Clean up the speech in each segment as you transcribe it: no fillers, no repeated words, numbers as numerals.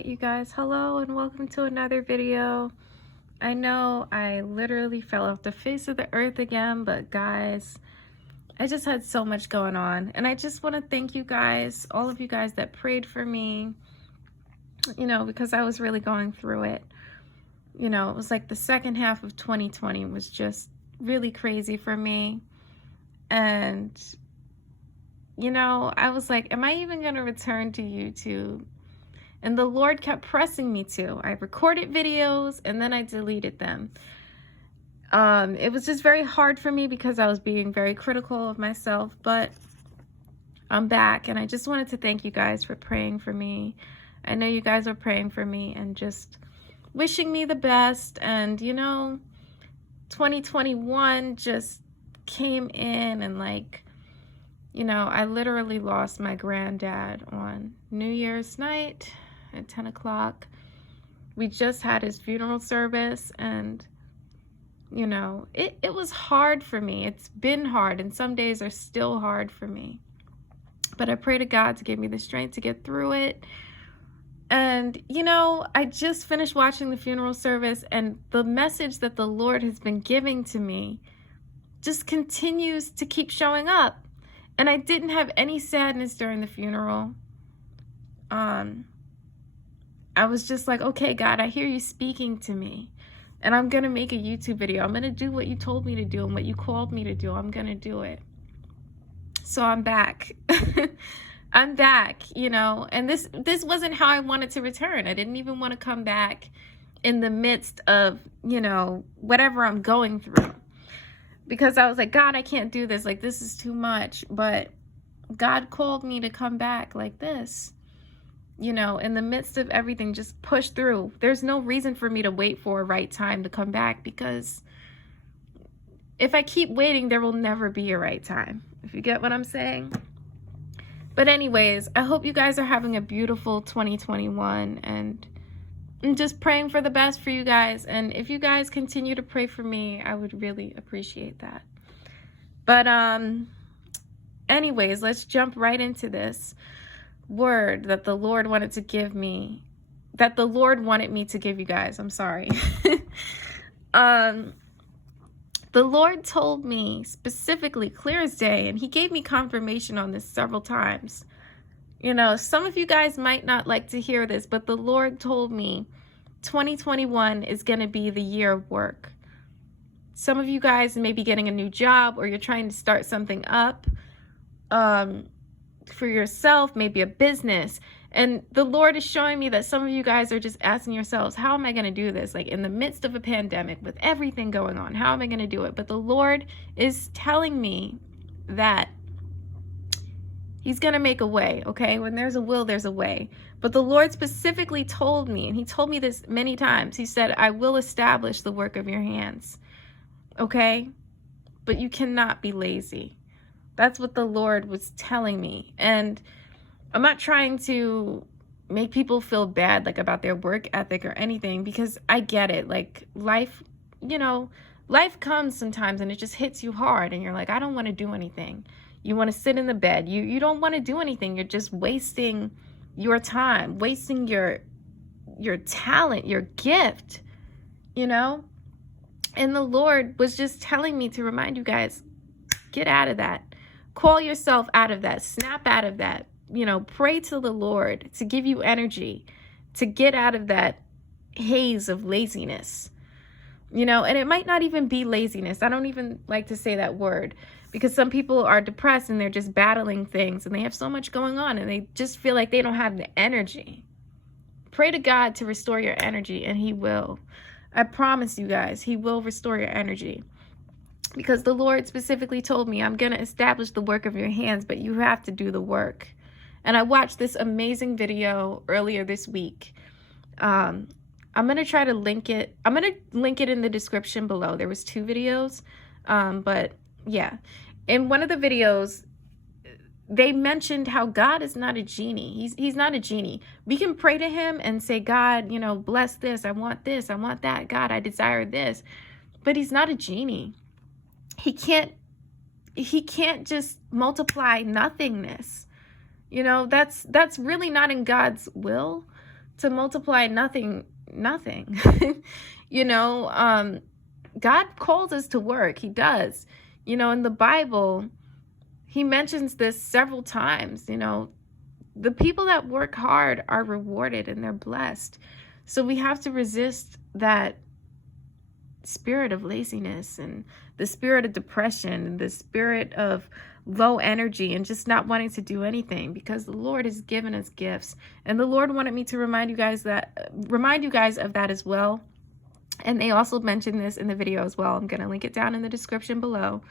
right, you guys, hello and welcome to another video. I know I literally fell off the face of the earth again, but guys, I just had so much going on, and I just want to thank you guys, all of you guys that prayed for me, because I was really going through it. It was like the second half of 2020 was just really crazy for me, and I was like, am I even going to return to YouTube? And the Lord kept pressing me to. I recorded videos and then I deleted them. It was just very hard for me because I was being very critical of myself, but I'm back, and I just wanted to thank you guys for praying for me. I know you guys are praying for me and just wishing me the best. And 2021 just came in, and I literally lost my granddad on New Year's night at 10 o'clock. We just had his funeral service, and it was hard for me. It's been hard, and some days are still hard for me, but I pray to God to give me the strength to get through it. And I just finished watching the funeral service, and the message that the Lord has been giving to me just continues to keep showing up. And I didn't have any sadness during the funeral. I was just like, okay, God, I hear you speaking to me, and I'm going to make a YouTube video. I'm going to do what you told me to do and what you called me to do. I'm going to do it. So I'm back. I'm back, and this wasn't how I wanted to return. I didn't even want to come back in the midst of, whatever I'm going through, because I was like, God, I can't do this. Like, this is too much. But God called me to come back like this. In the midst of everything, just push through. There's no reason for me to wait for a right time to come back, because if I keep waiting, there will never be a right time, if you get what I'm saying. But anyways, I hope you guys are having a beautiful 2021, and I'm just praying for the best for you guys. And if you guys continue to pray for me, I would really appreciate that. But anyways, let's jump right into this word that the Lord wanted to give me, that the Lord wanted me to give you guys. I'm sorry. The Lord told me specifically, clear as day, and he gave me confirmation on this several times. Some of you guys might not like to hear this, but the Lord told me 2021 is going to be the year of work. Some of you guys may be getting a new job, or you're trying to start something up for yourself, maybe a business. And the Lord is showing me that some of you guys are just asking yourselves, how am I going to do this? Like, in the midst of a pandemic, with everything going on, how am I going to do it? But the Lord is telling me that he's going to make a way, okay? When there's a will, there's a way. But the Lord specifically told me, and he told me this many times, he said, I will establish the work of your hands, okay? But you cannot be lazy. That's what the Lord was telling me. And I'm not trying to make people feel bad, like, about their work ethic or anything, because I get it. Like, life, life comes sometimes and it just hits you hard, and you're like, I don't want to do anything. You want to sit in the bed. You don't want to do anything. You're just wasting your time, wasting your talent, your gift, And the Lord was just telling me to remind you guys, get out of that. Call yourself out of that. Snap out of that. Pray to the Lord to give you energy to get out of that haze of laziness. And it might not even be laziness. I don't even like to say that word, because some people are depressed and they're just battling things, and they have so much going on, and they just feel like they don't have the energy. Pray to God to restore your energy, and he will. I promise you guys, he will restore your energy. Because the Lord specifically told me, I'm going to establish the work of your hands, but you have to do the work. And I watched this amazing video earlier this week. I'm going to try to link it. I'm going to link it in the description below. There was 2 videos. But yeah, in one of the videos, they mentioned how God is not a genie. He's not a genie. We can pray to him and say, God, bless this. I want this. I want that. God, I desire this. But he's not a genie. He can't just multiply nothingness. That's really not in God's will to multiply nothing. You know, God calls us to work. He does. You know, in the Bible, he mentions this several times. You know, the people that work hard are rewarded and they're blessed. So we have to resist that spirit of laziness and the spirit of depression and the spirit of low energy and just not wanting to do anything, because the Lord has given us gifts. And the Lord wanted me to remind you guys of that as well. And they also mentioned this in the video as well. I'm going to link it down in the description below.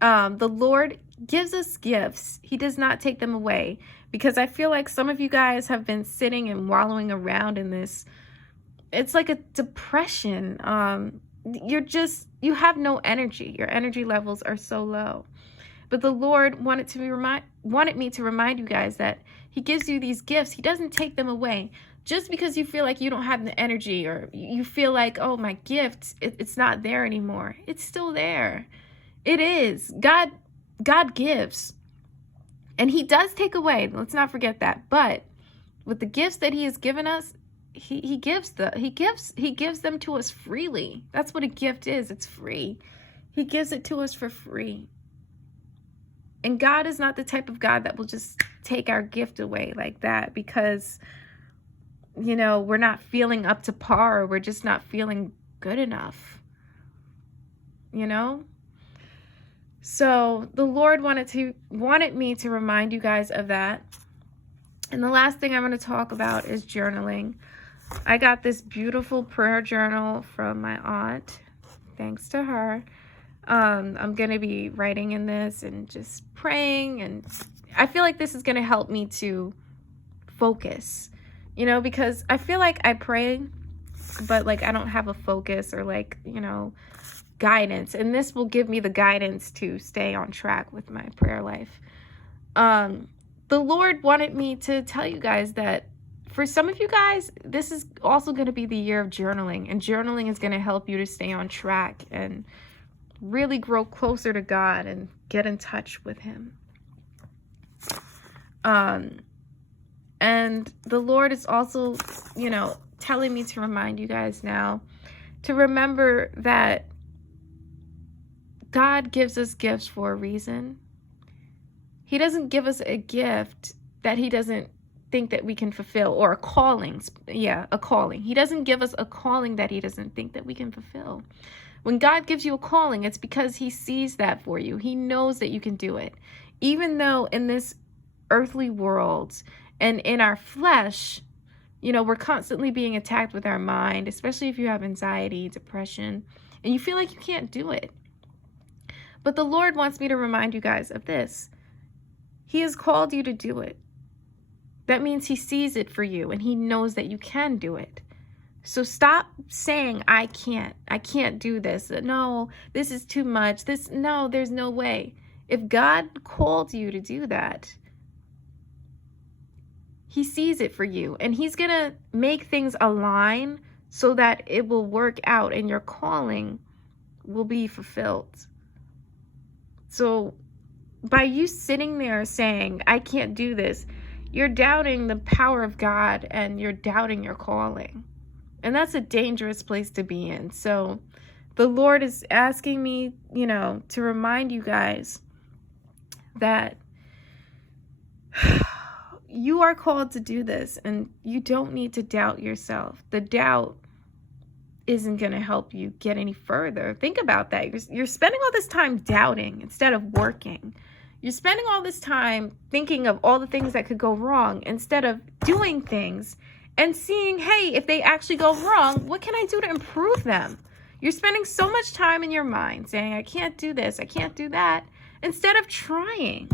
The Lord gives us gifts. He does not take them away, because I feel like some of you guys have been sitting and wallowing around in this. It's like a depression. You have no energy. Your energy levels are so low. But the Lord wanted me to remind you guys that he gives you these gifts. He doesn't take them away. Just because you feel like you don't have the energy, or you feel like, oh, my gift, it's not there anymore. It's still there. It is. God gives. And he does take away. Let's not forget that. But with the gifts that he has given us, he gives them to us freely. That's what a gift is. It's free. He gives it to us for free. And God is not the type of God that will just take our gift away like that because, you know, we're not feeling up to par, or we're just not feeling good enough, you know? So the Lord wanted me to remind you guys of that. And the last thing I'm going to talk about is journaling. I got this beautiful prayer journal from my aunt. Thanks to her. I'm going to be writing in this and just praying. And I feel like this is going to help me to focus, you know, because I feel like I pray, but like I don't have a focus or like, you know, guidance. And this will give me the guidance to stay on track with my prayer life. The Lord wanted me to tell you guys that for some of you guys, this is also going to be the year of journaling. And journaling is going to help you to stay on track and really grow closer to God and get in touch with him. And the Lord is also, you know, telling me to remind you guys now to remember that God gives us gifts for a reason. He doesn't give us a gift that he doesn't think that we can fulfill, or a calling. Yeah, a calling. He doesn't give us a calling that he doesn't think that we can fulfill. When God gives you a calling, it's because he sees that for you. He knows that you can do it. Even though in this earthly world and in our flesh, you know, we're constantly being attacked with our mind, especially if you have anxiety, depression, and you feel like you can't do it. But the Lord wants me to remind you guys of this. He has called you to do it. That means he sees it for you and he knows that you can do it. So stop saying, I can't do this. No, this is too much. No, there's no way. If God called you to do that, he sees it for you, and he's going to make things align so that it will work out and your calling will be fulfilled. So by you sitting there saying, I can't do this, you're doubting the power of God and you're doubting your calling. And that's a dangerous place to be in. So the Lord is asking me, you know, to remind you guys that you are called to do this and you don't need to doubt yourself. The doubt isn't going to help you get any further. Think about that. You're spending all this time doubting instead of working. You're spending all this time thinking of all the things that could go wrong instead of doing things and seeing, hey, if they actually go wrong, what can I do to improve them? You're spending so much time in your mind saying, I can't do this, I can't do that, instead of trying.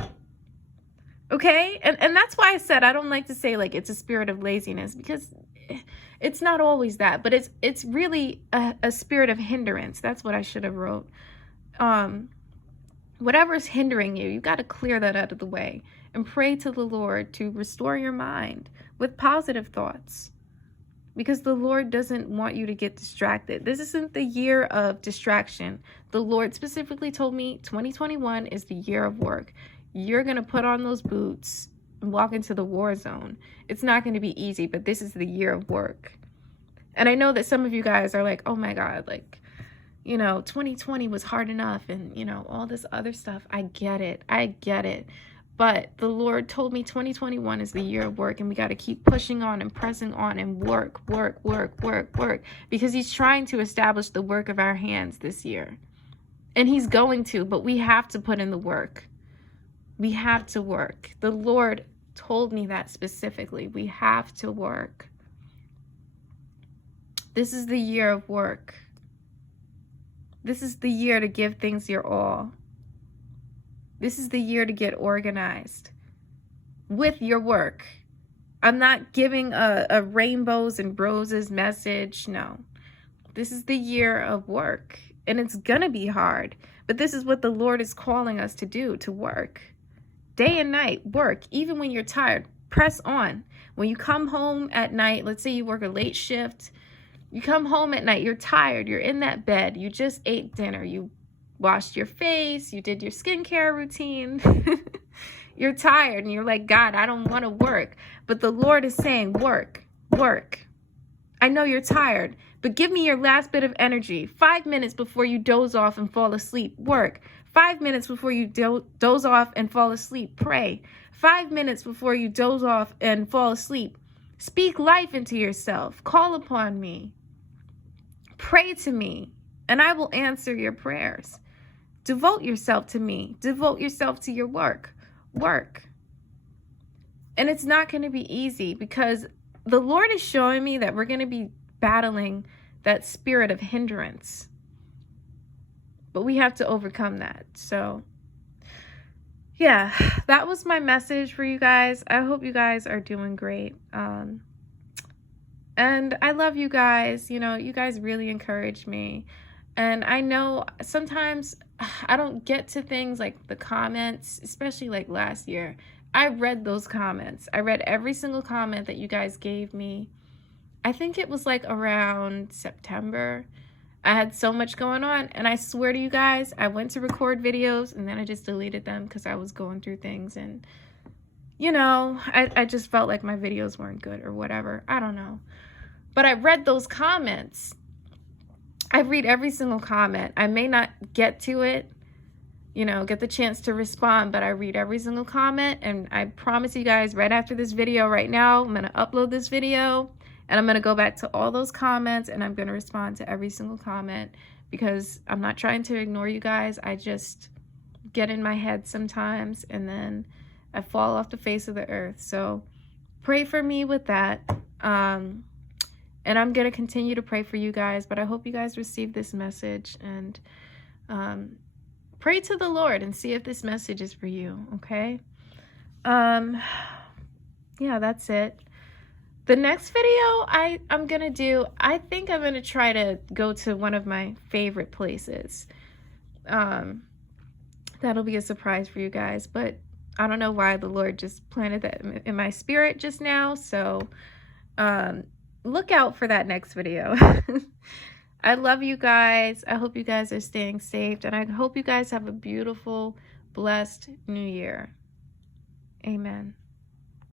Okay? And that's why I said I don't like to say like it's a spirit of laziness, because it's not always that, but it's really a spirit of hindrance. That's what I should have wrote. Whatever's hindering you, you got to clear that out of the way and pray to the Lord to restore your mind with positive thoughts, because the Lord doesn't want you to get distracted. This isn't the year of distraction. The Lord specifically told me 2021 is the year of work. You're going to put on those boots, walk into the war zone. It's not going to be easy, but this is the year of work. And I know that some of you guys are like, oh my God, like, 2020 was hard enough and, all this other stuff. I get it. But the Lord told me 2021 is the year of work, and we got to keep pushing on and pressing on and work, because he's trying to establish the work of our hands this year. And he's going to, but we have to put in the work. We have to work. The Lord told me that specifically. We have to work. This is the year of work. This is the year to give things your all. This is the year to get organized with your work. I'm not giving a rainbows and roses message. No. This is the year of work. And it's going to be hard. But this is what the Lord is calling us to do, to work. Day and night, work. Even when you're tired, press on. When you come home at night, let's say you work a late shift. You come home at night, you're tired. You're in that bed. You just ate dinner. You washed your face, you did your skincare routine. You're tired and you're like, God, I don't want to work. But the Lord is saying, work. I know you're tired, but give me your last bit of energy. 5 minutes before you doze off and fall asleep, work. 5 minutes before you doze off and fall asleep, pray. 5 minutes before you doze off and fall asleep, speak life into yourself. Call upon me. Pray to me, and I will answer your prayers. Devote yourself to me. Devote yourself to your work. And it's not going to be easy, because the Lord is showing me that we're going to be battling that spirit of hindrance. But we have to overcome that. So, yeah, that was my message for you guys. I hope you guys are doing great. And I love you guys. You guys really encourage me. And I know sometimes I don't get to things like the comments, especially like last year. I read those comments. I read every single comment that you guys gave me. I think it was like around September. I had so much going on, and I swear to you guys, I went to record videos and then I just deleted them because I was going through things, and I just felt like my videos weren't good or whatever. I don't know. But I read those comments. I read every single comment. I may not get to it, get the chance to respond, but I read every single comment, and I promise you guys, right after this video right now, I'm going to upload this video, and I'm going to go back to all those comments, and I'm going to respond to every single comment, because I'm not trying to ignore you guys. I just get in my head sometimes, and then I fall off the face of the earth. So pray for me with that. And I'm going to continue to pray for you guys, but I hope you guys receive this message, and pray to the Lord and see if this message is for you, okay? Yeah, that's it. The next video I'm going to do, I think I'm going to try to go to one of my favorite places. That'll be a surprise for you guys, but I don't know why the Lord just planted that in my spirit just now, so look out for that next video. I love you guys. I hope you guys are staying safe, and I hope you guys have a beautiful, blessed new year. Amen.